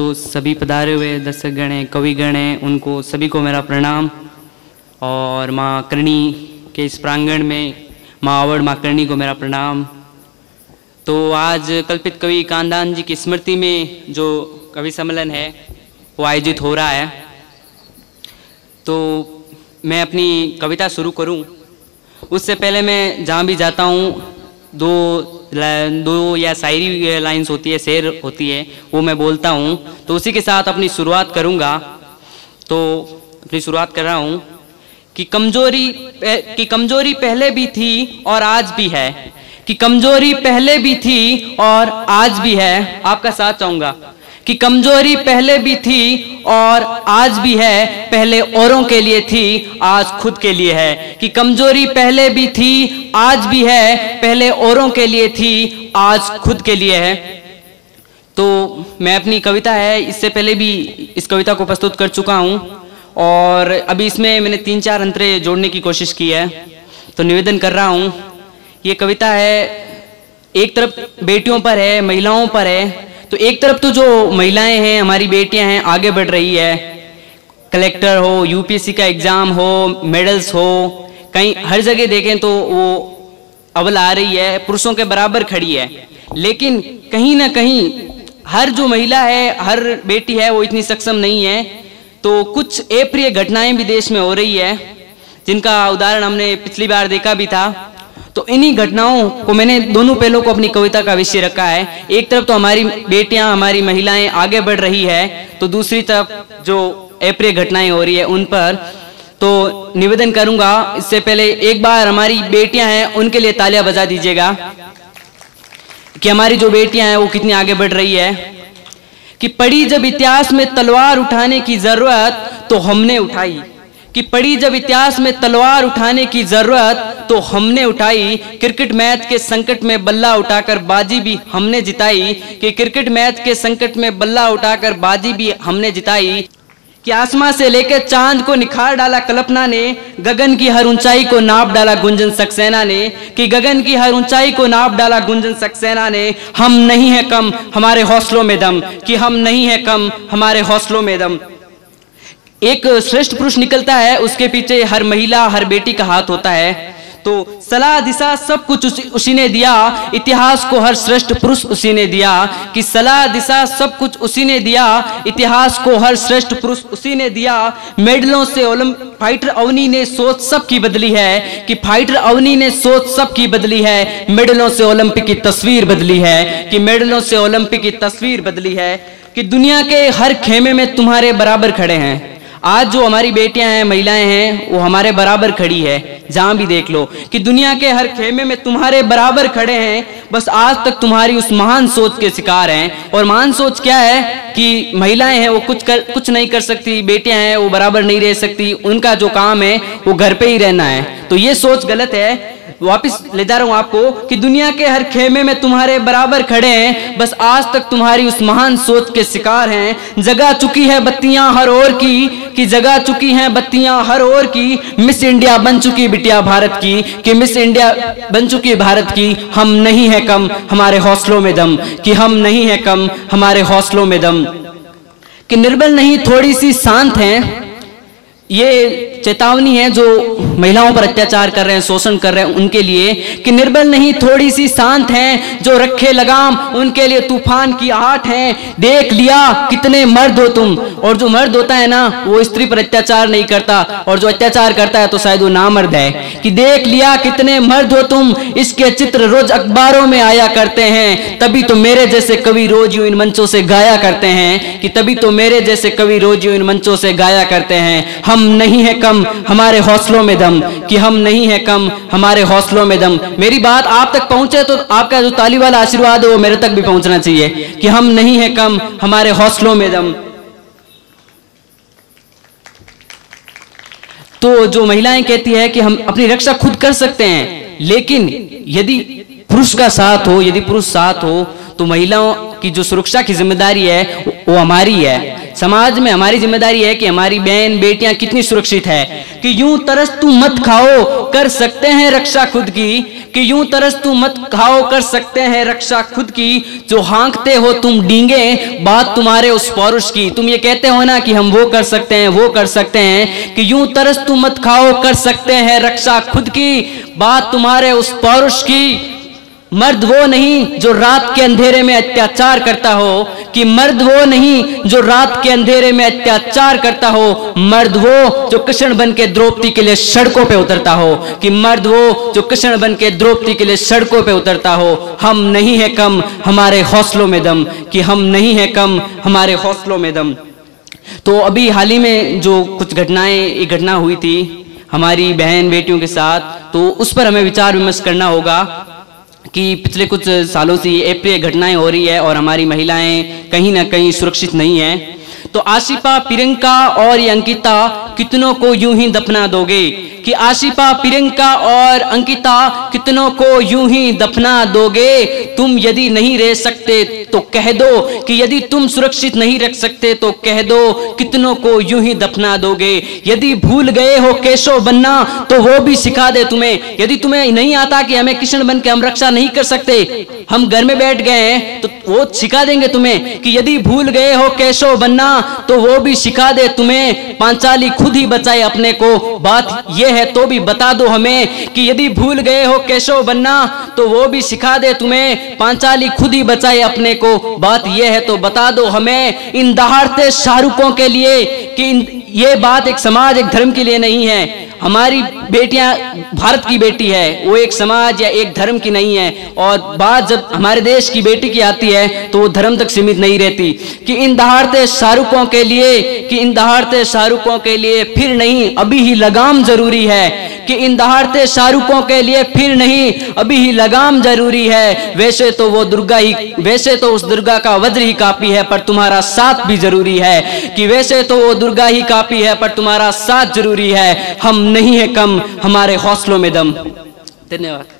जो सभी पधारे हुए दर्शकगण हैं, कविगण हैं, उनको सभी को मेरा प्रणाम। और माँ करणी के इस प्रांगण में माँ आवड़ माँ करणी को मेरा प्रणाम। तो आज कल्पित कवि कानदान जी की स्मृति में जो कवि सम्मेलन है वो आयोजित हो रहा है। तो मैं अपनी कविता शुरू करूं उससे पहले मैं जहाँ भी जाता हूँ दो या शायरी लाइंस होती है, शेर होती है, वो मैं बोलता हूँ। तो उसी के साथ अपनी शुरुआत करूँगा। तो अपनी शुरुआत कर रहा हूँ कि कमजोरी पहले भी थी और आज भी है, कि कमजोरी पहले भी थी और आज भी है। आपका साथ चाहूँगा कि कमजोरी पहले भी थी और आज भी है, पहले औरों के लिए थी, आज खुद के लिए है। कि कमजोरी पहले भी थी, आज भी है, पहले औरों के लिए थी, आज खुद के लिए है। तो मैं अपनी कविता है, इससे पहले भी इस कविता को प्रस्तुत कर चुका हूँ और अभी इसमें मैंने 3-4 अंतरे जोड़ने की कोशिश की है। तो निवेदन कर रहा हूँ, ये कविता है एक तरफ बेटियों पर है, महिलाओं पर है। तो एक तरफ तो जो महिलाएं हैं, हमारी बेटियां हैं, आगे बढ़ रही है, कलेक्टर हो, यूपीएससी का एग्जाम हो, मेडल्स हो, कहीं हर जगह देखें तो वो अव्वल आ रही है, पुरुषों के बराबर खड़ी है। लेकिन कहीं ना कहीं हर जो महिला है, हर बेटी है, वो इतनी सक्षम नहीं है। तो कुछ अप्रिय घटनाएं भी देश में हो रही है, जिनका उदाहरण हमने पिछली बार देखा भी था। तो इन्हीं घटनाओं को मैंने दोनों पहलों को अपनी कविता का विषय रखा है। एक तरफ तो हमारी बेटियां, हमारी महिलाएं आगे बढ़ रही है, तो दूसरी तरफ जो अप्रिय घटनाएं हो रही है उन पर तो निवेदन करूंगा। इससे पहले एक बार हमारी बेटियां हैं उनके लिए तालियां बजा दीजिएगा कि हमारी जो बेटियां हैं वो कितनी आगे बढ़ रही है। कि पड़ी जब इतिहास में तलवार उठाने की जरूरत तो हमने उठाई, कि पड़ी जब इतिहास में तलवार उठाने की जरूरत तो हमने उठाई। क्रिकेट मैच के संकट में बल्ला उठाकर बाजी भी हमने जिताई, कि क्रिकेट मैच के संकट में बल्ला उठाकर बाजी भी हमने जिताई। कि आसमां से लेकर चांद को निखार डाला कल्पना ने, गगन की हर ऊंचाई को नाप डाला गुंजन सक्सेना ने, कि गगन की हर ऊंचाई को नाप डाला गुंजन सक्सेना ने। हम नहीं है कम, हमारे हौसलों में दम, कि हम नहीं है कम, हमारे हौसलों में दम। एक श्रेष्ठ पुरुष निकलता है, उसके पीछे हर महिला, हर बेटी का हाथ होता है। तो सलाह दिशा सब कुछ उसी ने दिया, इतिहास को हर श्रेष्ठ पुरुष उसी ने दिया। कि सलाह दिशा सब कुछ उसी ने दिया, इतिहास को हर श्रेष्ठ पुरुष उसी ने दिया। मेडलों से फाइटर अवनी ने सोच सबकी बदली है, कि फाइटर अवनी ने सोच सबकी बदली है। मेडलों से ओलंपिक की तस्वीर बदली है, कि मेडलों से ओलंपिक की तस्वीर बदली है। कि दुनिया के हर खेमे में तुम्हारे बराबर खड़े हैं। आज जो हमारी बेटियां हैं, महिलाएं हैं, वो हमारे बराबर खड़ी है, जहां भी देख लो। कि दुनिया के हर खेमे में तुम्हारे बराबर खड़े हैं, बस आज तक तुम्हारी उस महान सोच के शिकार हैं। और महान सोच क्या है कि महिलाएं हैं वो कुछ नहीं कर सकती, बेटियां हैं वो बराबर नहीं रह सकती, उनका जो काम है वो घर पे ही रहना है। तो ये सोच गलत है। वापिस ले जा रहा हूं आपको कि दुनिया के हर खेमे में तुम्हारे बराबर खड़े हैं, बस आज तक तुम्हारी उस महान सोच के शिकार हैं। जगा चुकी है बत्तियां हर ओर की, कि जगा चुकी हैं बत्तियां हर ओर की। मिस इंडिया बन चुकी बिटिया भारत की, कि मिस इंडिया बन चुकी भारत की। हम नहीं है कम, हमारे हौसलों में दम, कि हम नहीं है कम, हमारे हौसलों में दम। कि निर्बल नहीं थोड़ी सी शांत हैं, ये चेतावनी है जो महिलाओं पर अत्याचार कर रहे हैं, शोषण कर रहे हैं उनके लिए। कि निर्बल नहीं थोड़ी सी शांत हैं, जो रखे लगाम उनके लिए तूफान की आहट है। देख लिया कितने मर्द हो तुम, और जो मर्द होता है ना वो स्त्री पर अत्याचार नहीं करता, और जो अत्याचार करता है तो शायद वो नामर्द है। कि देख लिया कितने मर्द हो तुम, इसके चित्र रोज अखबारों में आया करते हैं। तभी तो मेरे जैसे कवि रोज यूं इन मंचों से गाया करते हैं, कि तभी तो मेरे जैसे कवि रोज यूं इन मंचों से गाया करते हैं। हम नहीं है कम, हमारे हौसलों में दम, कि हम नहीं है कम, हमारे हौसलों में दम। मेरी बात आप तक पहुंचे तो आपका जो ताली वाला आशीर्वाद है वो मेरे तक भी पहुंचना चाहिए, कि हम नहीं है कम, हमारे हौसलों में दम। तो जो महिलाएं कहती है कि हम अपनी रक्षा खुद कर सकते हैं, लेकिन यदि पुरुष का साथ हो, यदि पुरुष साथ हो तो महिलाओं की जो सुरक्षा की जिम्मेदारी है वो हमारी है। समाज में हमारी जिम्मेदारी है कि हमारी बहन बेटियां कितनी सुरक्षित है। कि यूं तरस तू मत खाओ कर सकते हैं रक्षा खुद की, कि यूं तरस तू मत खाओ कर सकते हैं रक्षा खुद की, जो हाँकते हो तुम डींगे बात तुम्हारे उस पौरुष की। तुम ये कहते हो ना कि हम वो कर सकते हैं वो कर सकते हैं, कि यूं तरस तू मत खाओ कर सकते हैं रक्षा खुद की, बात तुम्हारे उस पौरुष की। मर्द वो नहीं जो रात के अंधेरे में अत्याचार करता हो, कि मर्द वो नहीं जो रात के अंधेरे में अत्याचार करता हो, मर्द वो जो कृष्ण बन के द्रौपदी के लिए सड़कों पे उतरता हो, कि मर्द वो जो कृष्ण बन के द्रौपदी के लिए सड़कों पे उतरता हो। हम नहीं है कम हमारे हौसलों में दम, कि हम नहीं है कम हमारे हौसलों में दम। तो अभी हाल ही में जो कुछ घटनाएं घटना हुई थी हमारी बहन बेटियों के साथ, तो उस पर हमें विचार विमर्श करना होगा कि पिछले कुछ सालों से ये अप्रिय घटनाएं हो रही है और हमारी महिलाएं कहीं ना कहीं सुरक्षित नहीं हैं। तो आशिफा, प्रियंका और ये अंकिता कितनों को यूं ही दफना दोगे, कि आशिफा, प्रियंका और अंकिता कितनों को यूं ही दफना दोगे। तुम यदि नहीं रह सकते तो कह दो, कि यदि तुम सुरक्षित नहीं रख सकते तो कह दो, कितनों को यूं ही दफना दोगे। यदि भूल गए हो केशव बनना तो वो भी सिखा दे तुम्हें, यदि तुम्हें नहीं आता कि हमें कृष्ण बन के हम रक्षा नहीं कर सकते, हम घर में बैठ गए हैं, तो वो सिखा देंगे तुम्हें। कि यदि भूल गए हो केशव बनना तो वो भी सिखा दे तुम्हें, पांचाली खुद ही बचाए अपने को। बात ये है तो भी बता दो हमें, कि यदि भूल गए हो केशव बनना तो वो भी सिखा दे तुम्हें, पांचाली खुद ही बचाए अपने को। बात ये है तो बता दो हमें। इन दहाड़ते शाहरुखों के लिए, कि ये बात एक समाज एक धर्म के लिए नहीं है। हमारी बेटियां भारत की बेटी है, वो एक समाज या एक धर्म की नहीं है। और बात जब हमारे देश की बेटी की आती है तो वो धर्म तक सीमित नहीं रहती। कि इन दहाड़ते शाहरुखों के लिए, कि इन दहाड़ते शाहरुखों के लिए फिर नहीं अभी ही लगाम जरूरी है, कि इन दहाड़ते शाहरुखों के लिए फिर नहीं अभी ही लगाम जरूरी है। वैसे तो वो दुर्गा ही, वैसे तो उस दुर्गा का वज्र ही काफी है, पर तुम्हारा साथ भी जरूरी है। कि वैसे तो वो दुर्गा ही काफी है, पर तुम्हारा साथ जरूरी है। हम नहीं है कम हमारे हौसलों में दम। धन्यवाद।